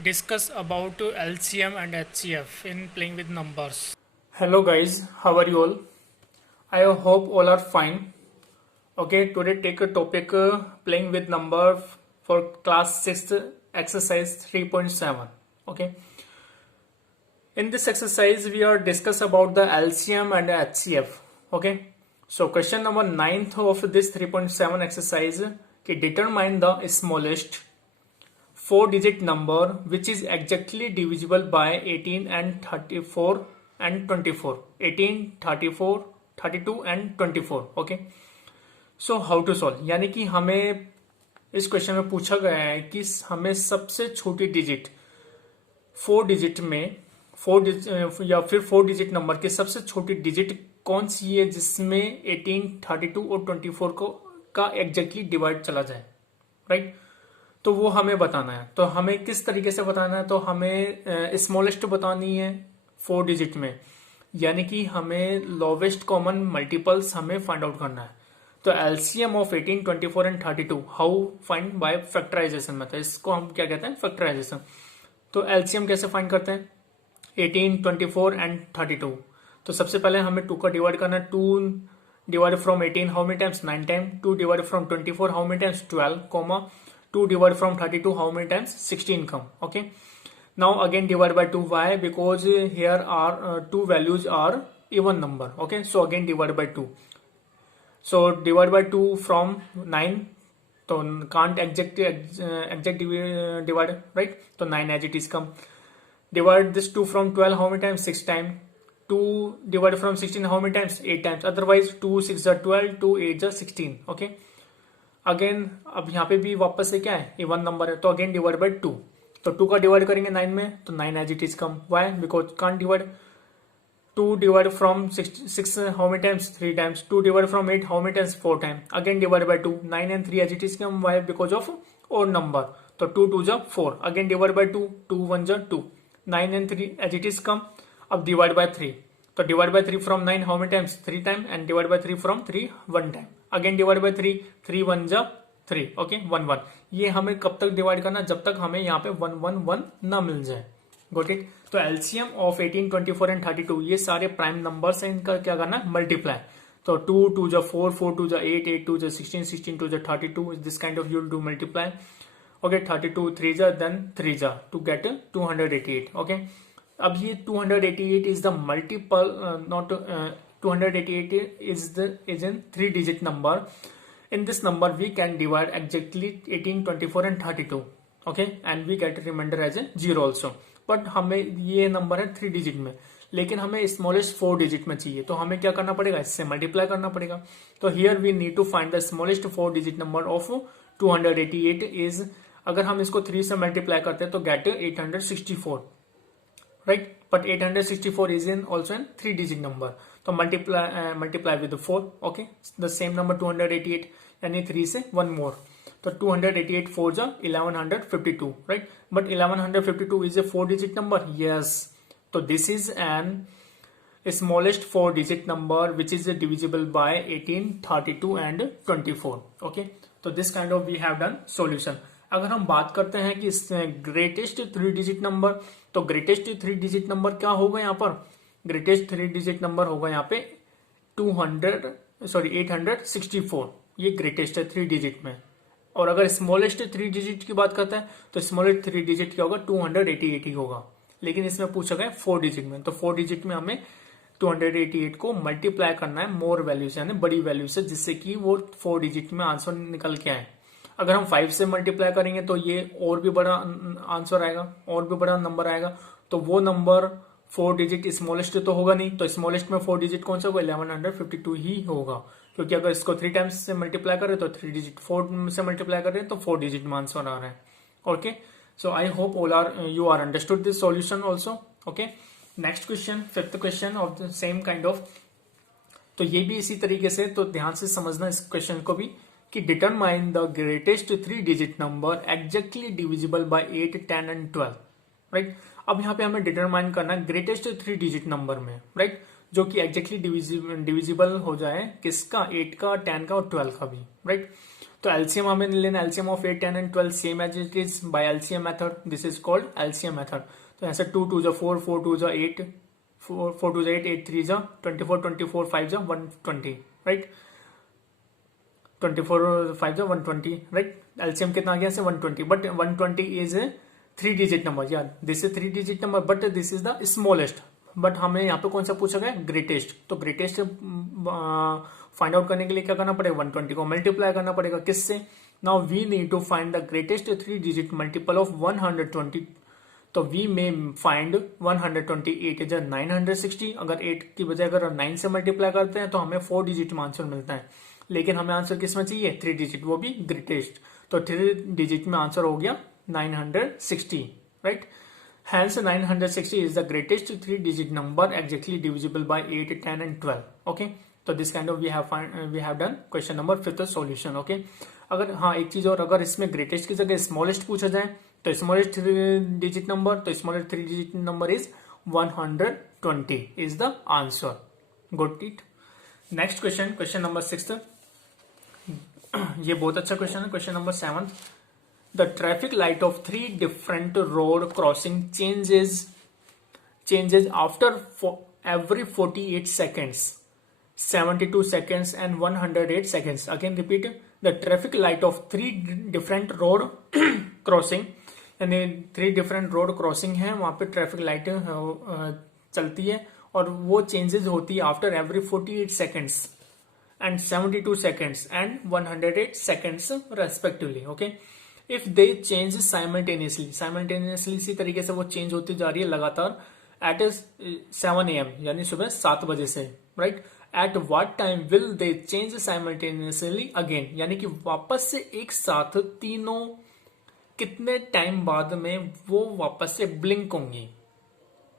discuss about LCM and HCF in playing with numbers. Hello guys, how are you all? I hope all are fine. Okay, today take a topic playing with number for class 6th exercise 3.7. Okay, in this exercise we are discuss about the LCM and HCF. Okay, so question number 9th of this 3.7 exercise कि determine the smallest 4-digit number which is exactly divisible by 18 and 34 and 24. 18, 34, 32 and 24. Okay, so how to solve, यानी कि हमें इस question में पूछा गया है कि हमें सबसे छोटी डिजिट 4 डिजिट में या फिर 4 डिजिट नंबर की सबसे छोटी डिजिट कौन सी है जिसमें 18, 32 और 24 को का एग्जैक्टली डिवाइड चला जाए, राइट? तो वो हमें बताना है। तो हमें किस तरीके से बताना है? तो हमें स्मॉलेस्ट बतानी है 4 डिजिट में, यानी कि हमें लोवेस्ट कॉमन मल्टीपल्स हमें फाइंड आउट करना है। तो LCM of 18, 24 and 32 how find by factorisation method, इसको हम क्या कहते हैं? फैक्टराइजेशन। तो एलसीएम कैसे फाइंड करते हैं? 18, 24 एंड 32। तो सबसे पहले हमें 2 का डिवाइड करना है। 2 divide from 18 how many times? 9 time. 2 divide from 24 how many times? 12, comma 2 divided from 32 how many times? 16 come. Okay, now again divide by 2. Why? Because here are two values are even number. Okay, so again divide by 2. So divide by 2 from 9, so can't exact divide, right? So 9 as it is come. Divide this 2 from 12 how many times? 6 times. 2 divided from 16 how many times? 8 times. Otherwise 2 6 are 12, 2 8 are 16. Okay, again अब यहाँ पे भी वापस से क्या है? Even number है, तो अगेन डिवाइड बाय 2। तो 2 का डिवाइड करेंगे 9 में, तो 9 as it is come. Why? Because can't divide. 2 divide from 6 how many times? 3 times. 2 divide from 8 how many times? 4 time. Again divide by 2। 9 and 3 as it is come. Why? Because of odd number. तो 2 2 जा 4। Again divide by 2। 2 1 जा 2। 9 and 3 as it is come. अब divide by 3। तो divide by 3 from 9 how many times? 3 time. And divide by 3 from 3 1 time. Again divide by 3। 3 1 जा 3। Okay, 1 1। ये हमें कब तक डिवाइड करना? जब तक हमें यहाँ पे 1 1 1 ना मिल जाए। Got it? तो एलसीएम ऑफ 18, 24 एंड 32 ये सारे प्राइम नंबर्स हैं, इनका क्या करना है? मल्टीप्लाई। तो 2 2 जा 4, 4 2 जा 8, 8 2 जा 16, 16 2 जा 32। This kind of you'll do multiply. Okay, 32 3 जा देन 3 जा टू गेट 288। ओके, अब ये 288 is the multiple, not 288 is in 3 digit number. In this number we can divide exactly 18, 24 and 32. Okay, and we get remainder as a 0 also. But हमें ये number है 3 digit में, लेकिन हमें smallest 4 digit में चाहिए। तो हमें क्या करना पड़ेगा? इससे मल्टीप्लाई करना पड़ेगा। तो here we need to find the smallest 4 digit number of 288 is, अगर हम इसको 3 से मल्टीप्लाई करते हैं तो get 864, right? But 864 is in also in 3 digit number. तो multiply with the 4. Okay, the same number 288, यानी 3 से 1 more. तो 288 4 जा 1152, right? But 1152 is a 4 digit number. Yes. तो this is an smallest 4 digit number which is divisible by 18, 32 and 24. Okay, तो this kind of we have done solution. अगर हम बात करते हैं कि ग्रेटेस्ट 3 डिजिट नंबर, तो ग्रेटेस्ट 3 डिजिट नंबर क्या होगा यहाँ पर? ग्रेटेस्ट 3 डिजिट नंबर होगा यहाँ पे 864। ये ग्रेटेस्ट है 3 डिजिट में। और अगर स्मॉलेस्ट 3 डिजिट की बात करते हैं तो स्मॉलेस्ट 3 डिजिट क्या होगा? 288 ही होगा। लेकिन इसमें पूछा गया 4 डिजिट में, तो 4 डिजिट में हमें 288 को मल्टीप्लाई करना है मोर वैल्यू से, यानी बड़ी वैल्यू से, जिससे कि वो 4 डिजिट में आंसर निकल के आए। अगर हम 5 से मल्टीप्लाई करेंगे तो ये और भी बड़ा आंसर आएगा, और भी बड़ा नंबर आएगा। तो वो नंबर 4 डिजिट स्मॉलेस्ट तो होगा नहीं, तो स्मॉलेस्ट में 4 डिजिट कौन सा होगा? 1152 ही होगा, क्योंकि अगर इसको 3 टाइम्स से मल्टीप्लाई करें तो 3 डिजिट, 4 से मल्टीप्लाई करें तो 4 डिजिट में आंसर आ रहा है। Okay, so I hope all are you are understood this solution also. Okay, next question, 5th question of the same kind of. तो ये भी इसी तरीके से, तो ध्यान से समझना इस क्वेश्चन को भी, कि determine the greatest 3 digit number exactly divisible by 8, 10 and 12, right? अब यहाँ पे हमें डिटरमाइन करना है ग्रेटेस्ट 3 डिजिट नंबर में, राइट? जो कि एग्जैक्टली डिविजिबल हो जाए किसका? 8 का, 10 का और 12 का भी, राइट? तो एलसीएम हमें लेना, LCM of 8, 10 and 12 same as it is by LCM method, this is called LCM method. तो ऐसे 2 2 जा 4, 4 2 जा 8, 4 2 जा 8, 8 3 जा 24, 24 5 जा 120, राइट, 24 5 जा 120, राइट। एलसीएम कितना आ गया, 120, but 120 is a 3 digit number, या this is 3 digit number but this is the smallest. But हमें यहाँ पे कौन सा पूछा गया, ग्रेटेस्ट। तो ग्रेटेस्ट फाइंड आउट करने के लिए क्या करना पड़ेगा, 120 को मल्टीप्लाई करना पड़ेगा किससे, now we need to find the greatest 3 digit multiple of 120। तो वी में फाइंड 128 इज 960, अगर 8 की बजाय अगर 9 से मल्टीप्लाई करते हैं तो हमें 4 डिजिट में आंसर मिलता है, लेकिन हमें आंसर किस में चाहिए, 3 डिजिट, वो भी ग्रेटेस्ट। तो 3 डिजिट में आंसर हो गया 960, right. Hence 960 is the greatest 3 digit number exactly divisible by 8, 10 and 12. Okay. तो this kind of we have done question number 5th solution. Okay. अगर हाँ एक चीज और, अगर इसमें ग्रेटेस्ट की जगह स्मॉलेस्ट पूछा जाए तो स्मॉलेस्ट 3 डिजिट नंबर, तो smallest 3 digit number is 120 is the answer. Got it? Next question, question number 6th, ये बहुत अच्छा क्वेश्चन है। Question number 7th, the traffic light of 3 different road crossing changes after every 48 seconds, 72 seconds and 108 seconds. Again repeat, the traffic light of 3 different road crossing, यानी 3 different road crossing है, वहां पे traffic light चलती है और वो changes होती है after every 48 seconds and 72 seconds and 108 seconds respectively. Okay. If they change simultaneously इसी तरीके से वो चेंज होती जा रही है लगातार एट 7 AM, यानी सुबह 7 बजे से, right. At what time will they change simultaneously again, यानी कि वापस से एक साथ तीनों कितने टाइम बाद में वो वापस से ब्लिंक होंगी,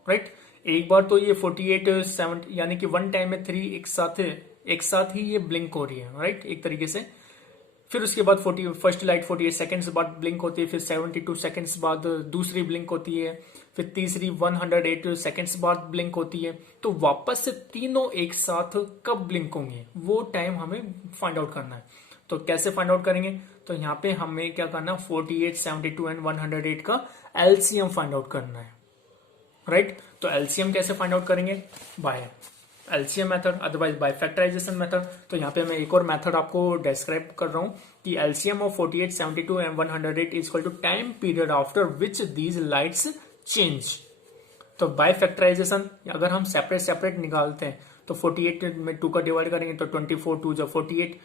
राइट। एक बार तो ये 48 7 यानी कि 1 टाइम में 3 एक साथ ही ये ब्लिंक हो रही है, राइट, एक तरीके से। फिर उसके बाद फर्स्ट लाइट 48 सेकंड्स बाद ब्लिंक होती है, फिर 72 सेकंड्स बाद दूसरी ब्लिंक होती है, फिर तीसरी 108 सेकंड्स बाद ब्लिंक होती है। तो वापस से तीनों एक साथ कब ब्लिंक होंगे वो टाइम हमें फाइंड आउट करना है। तो कैसे फाइंड आउट करेंगे, तो यहाँ पे हमें क्या करना, 48, 72 एंड 108 का एलसीएम फाइंड आउट करना है, राइट। तो एलसीएम कैसे फाइंड आउट करेंगे, by LCM method, otherwise by factorisation method. तो यहाँ पे मैं एक और मेथड आपको डिस्क्राइब कर रहा हूं कि LCM of 48, 72 and 108 is equal to time period after which these lights change. तो बाय फैक्टराइजेशन अगर हम सेपरेट निकालते हैं तो 48 में 2 का डिवाइड करेंगे तो 24 2 जा 48,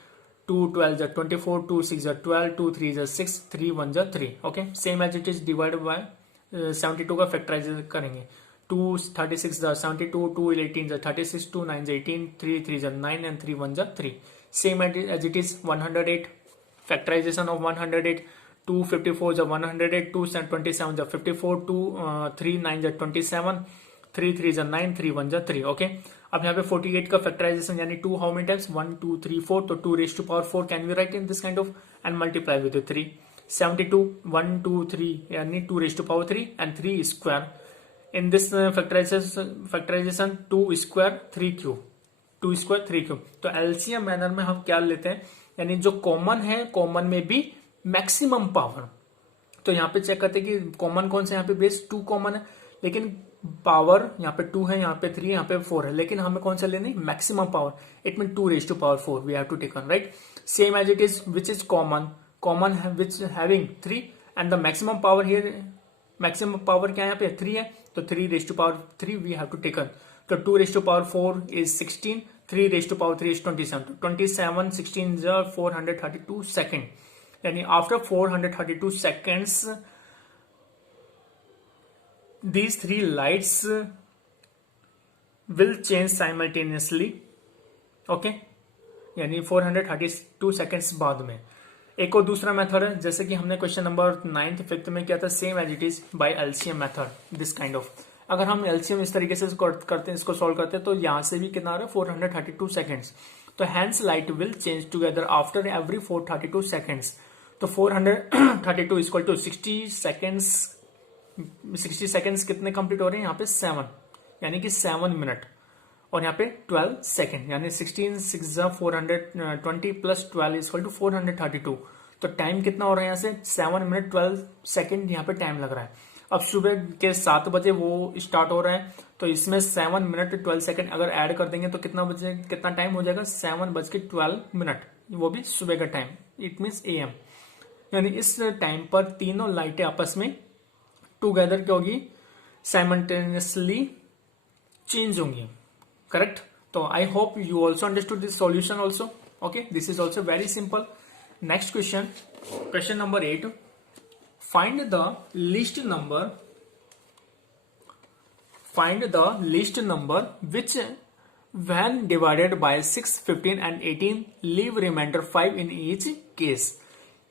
2 12 जा 24, 2 6 जा 12, 2 3 जा 6, 3 1 जा 3। Okay, same as it is divide by 72 का फैक्टराइज करेंगे, 2 36 जा 72, 2 18 जा 36, 2 9 जा 18, 3 3 जा 9 and 3 1 जा 3। Same as it is 108 factorisation of 108, 2 54 जा 108, 2 27 जा 54, 2 3 9 जा 27, 3 3 जा 9, 3 1 जा 3। ओके, अब यहाँ पे 48 का फैक्टराइजेशन यानी 2 हाउ मेनी टाइम्स, 1 2 3 4, तो 2 raised to power 4 can be right in this kind of and multiply with 3। 72 1 2 3 यानी 2 raised to power 3 and 3 square. In this factorization 2 square 3 cube, 2 square 3 cube। तो एलसीएम मैनर में हम क्या लेते हैं, यानी जो कॉमन है कॉमन में भी मैक्सिमम पावर। तो यहाँ पे चेक करते हैं कि कॉमन कौन से, यहाँ पे बेस 2 कॉमन है लेकिन पावर यहाँ पे 2 है, यहाँ पे 3 है, यहाँ पे 4 है, लेकिन हमें कौन सा लेना है, maximum power. It mean 2 raised to power 4 we have to take on, right. Same as it is which is common which having 3 and the maximum power here, maximum power क्या है यहाँ पे 3 है, तो 3 raised to power 3 we have to take on. तो 2 raised to power 4 is 16, 3 raised to power 3 is 27, तो 27 16 432 second, यानी after 432 seconds these 3 lights will change simultaneously। Okay, यानी 432 seconds बाद में। एक और दूसरा मेथड है, जैसे कि हमने क्वेश्चन नंबर 9th 5th में किया था, same as it is by LCM method, this kind of. अगर हम एलसीएम इस तरीके से करते हैं, इसको सॉल्व करते हैं, तो यहां से भी कितना आ रहा है 432 seconds। तो hence light will change together after every 432 seconds। तो 432 इक्वल टू 60 seconds, 60 seconds कितने कंप्लीट हो रहे हैं यहाँ पे 7, यानी कि 7 मिनट। और यहाँ पे 12 सेकेंड, यानी 16 6 420 प्लस 12 इक्वल टू 432। तो टाइम कितना हो रहा है यहाँ से 7 मिनट 12 सेकेंड यहाँ पे टाइम लग रहा है। अब सुबह के 7 बजे वो स्टार्ट हो रहा है, तो इसमें 7 मिनट 12 सेकेंड अगर ऐड कर देंगे तो कितना टाइम हो जाएगा 7:12, वो भी सुबह का टाइम, इट मीन्स AM। यानी इस टाइम पर तीनों लाइटें आपस में टुगेदर क्या होगी, साइमल्टेनियसली चेंज होंगी, करेक्ट। तो आई hope you also understood this solution also. Okay, this is also very simple. Next question, question number 8, find the least number which when divided by 6 15 and 18 leave remainder 5 in each case।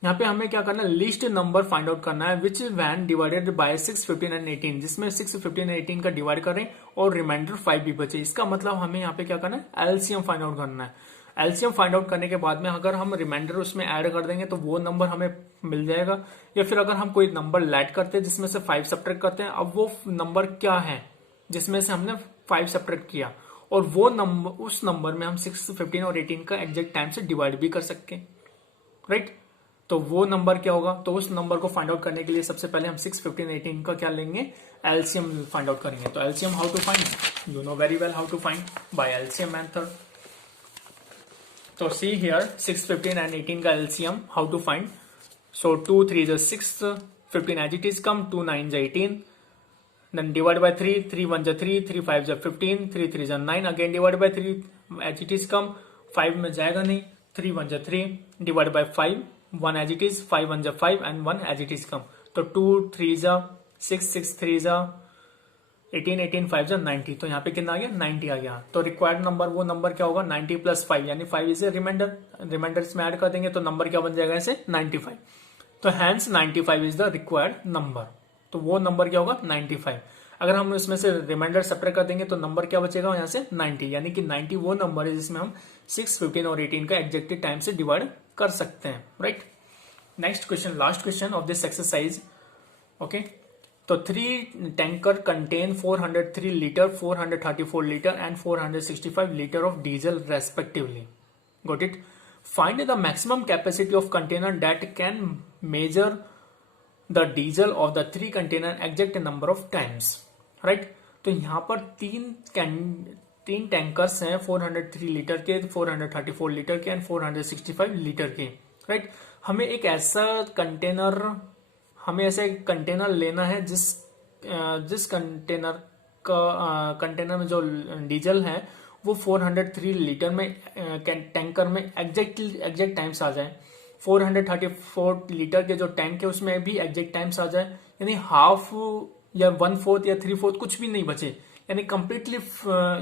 यहाँ पे हमें क्या करना है, list number find out करना है which when divided by 6 15 and 18, जिसमें 6 15 18 का डिवाइड करें और रिमाइंडर 5 भी बचे। इसका मतलब हमें यहाँ पे क्या करना है, एलसीएम फाइंड आउट करना है। एलसीएम फाइंड आउट करने के बाद में अगर हम रिमाइंडर उसमें ऐड कर देंगे तो वो नंबर हमें मिल जाएगा, या फिर अगर हम कोई नंबर लैट करते हैं जिसमें से 5 सब्ट्रैक्ट करते हैं, अब वो नंबर क्या है जिसमें से हमने 5 सब्ट्रैक्ट किया, और वो नंबर, उस नंबर में हम 6 15 और 18 का एग्जैक्ट टाइम से डिवाइड भी कर सकते हैं, राइट। तो वो नंबर क्या होगा, तो उस नंबर को फाइंड आउट करने के लिए सबसे पहले हम 6 15 18 का क्या लेंगे, एलसीएम फाइंड आउट करेंगे। तो LCM how to find, you know very well how to find by LCM method. तो सी हियर 6 15 एंड 18 का LCM how to find. So 2 3 is 6, 15 as it is come, 2 9 is 18, then divide by 3, 3 1 is 3, 3 5 is 15, 3 3 is 9, again divide by 3 as it is come, 5 में जाएगा नहीं, 3 1 is 3, divide by 5, 1 as it is, 5 1 is 5 and 1 as it is come। तो 2 3 is 6, 6 3 is 18, 18 5 is 90। तो यहाँ पे कितना आ गया, 90 आ गया। तो रिक्वायर्ड नंबर, वो नंबर क्या होगा 90 प्लस 5, यानी 5 इज ए रिमाइंडर, रिमाइंडर इसमें ऐड कर देंगे तो नंबर क्या बन जाएगा ऐसे 95। तो hence 95 is the required number. तो वो नंबर क्या होगा 95। अगर हम इसमें से रिमाइंडर सब्ट्रैक्ट कर देंगे तो नंबर क्या बचेगा यहाँ से 90, यानी कि 90 वो नंबर है जिसमें हम 6 15 और 18 का एग्जैक्ट टाइम से डिवाइड कर सकते हैं, right. Next question, last question of this exercise. Okay, तो 3 tanker contain 403 litre, 434 litre and 465 litre of diesel respectively. Got it. Find the maximum capacity of container that can measure the diesel of the 3 container exact number of times, right. तो यहां पर तीन tankers हैं 403 litre के, 434 litre के and 465 litre के, right. हमें ऐसा एक कंटेनर लेना है जिस कंटेनर में जो डीजल है वो 403 लीटर में टैंकर में एग्जैक्ट टाइम्स आ जाए। 434 लीटर के जो टैंक है उसमें भी एग्जैक्ट टाइम्स आ जाए, यानी हाफ या 1/4 या 3/4 कुछ भी नहीं बचे, यानी कंप्लीटली,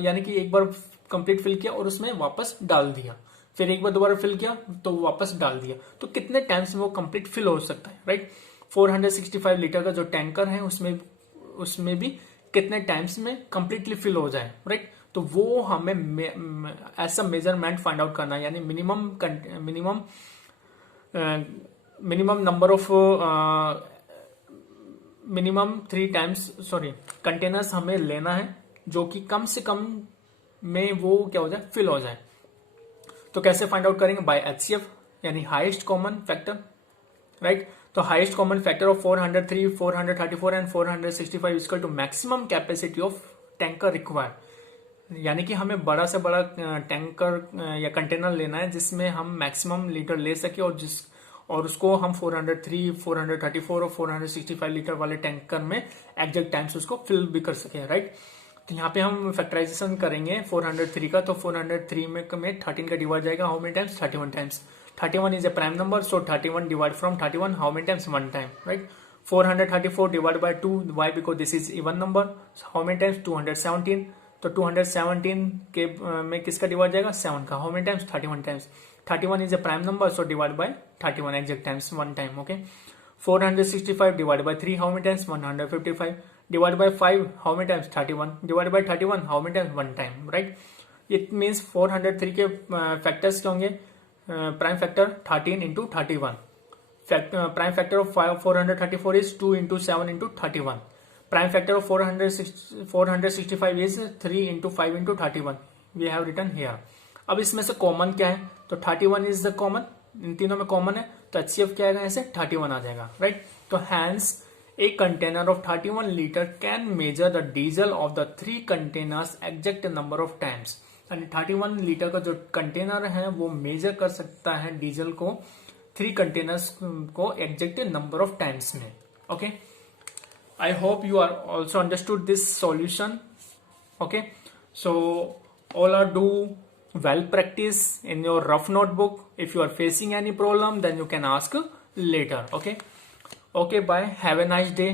यानी कि एक बार कंप्लीट फिल किया और उसमें वापस डाल दिया, फिर एक बार दोबारा फिल किया तो वापस डाल दिया। तो कितने टाइम्स में वो कंप्लीट फिल हो सकता है, राइट। 465 लीटर का जो टैंकर है उसमें भी कितने टाइम्स में कंप्लीटली फिल हो जाए, राइट। तो वो हमें ऐसा मेजरमेंट फाइंड आउट करना है, यानी minimum number of minimum 3 times containers हमें लेना है जो कि कम से कम में वो क्या हो जाए, फिल हो जाए। तो कैसे फाइंड आउट करेंगे, बाय HCF, यानी हाईएस्ट कॉमन फैक्टर, राइट। तो highest common factor of 403, 434 and 465 equal to maximum capacity of tanker required, यानी कि हमें बड़ा से बड़ा टैंकर या कंटेनर लेना है जिसमें हम मैक्सिमम लीटर ले सके और उसको हम 403, 434 और 465 लीटर वाले टैंकर में एग्जैक्ट टाइम से उसको फिल भी कर सके, राइट। तो यहाँ पे हम फैक्टराइजेशन करेंगे 403 का, तो 403 में 13 का डिवाइड जाएगा, how many times, 31 times. 31 is a prime number, so 31 divide from 31 how many times, 1 time, right। 434 divided by 2, why, because this is even number, so how many times, 217। तो 217 के में किसका डिवाइड जाएगा, 7 का, how many times, 31 times। 31 is a prime number, so divide by 31 exact times, 1 time, okay। 465 divided by 3 how many times, 155 divided by 5 how many times, 31 divided by 31 how many times, 1 time, right। it means 403 के factors क्या होंगे, prime factor 13 into 31, prime factor of 434 is 2 into 7 into 31, Prime factor of 465 is 3 into 5 into 31. We have written here. अब इसमें से common क्या है, तो 31 is the common, इन तीनों में कॉमन है, तो HCF क्या आएगा, ऐसे 31 आ जाएगा, राइट. तो hence a container of 31 liter can measure the diesel of the 3 containers exact number of times. यानी 31 लीटर का जो कंटेनर है वो मेजर कर सकता है डीजल को 3 कंटेनर्स को एग्जैक्ट नंबर ऑफ टाइम्स में. Okay, I hope you are also understood this solution. Okay, so all are do well practice in your rough notebook. If you are facing any problem, then you can ask later. Okay, bye, have a nice day.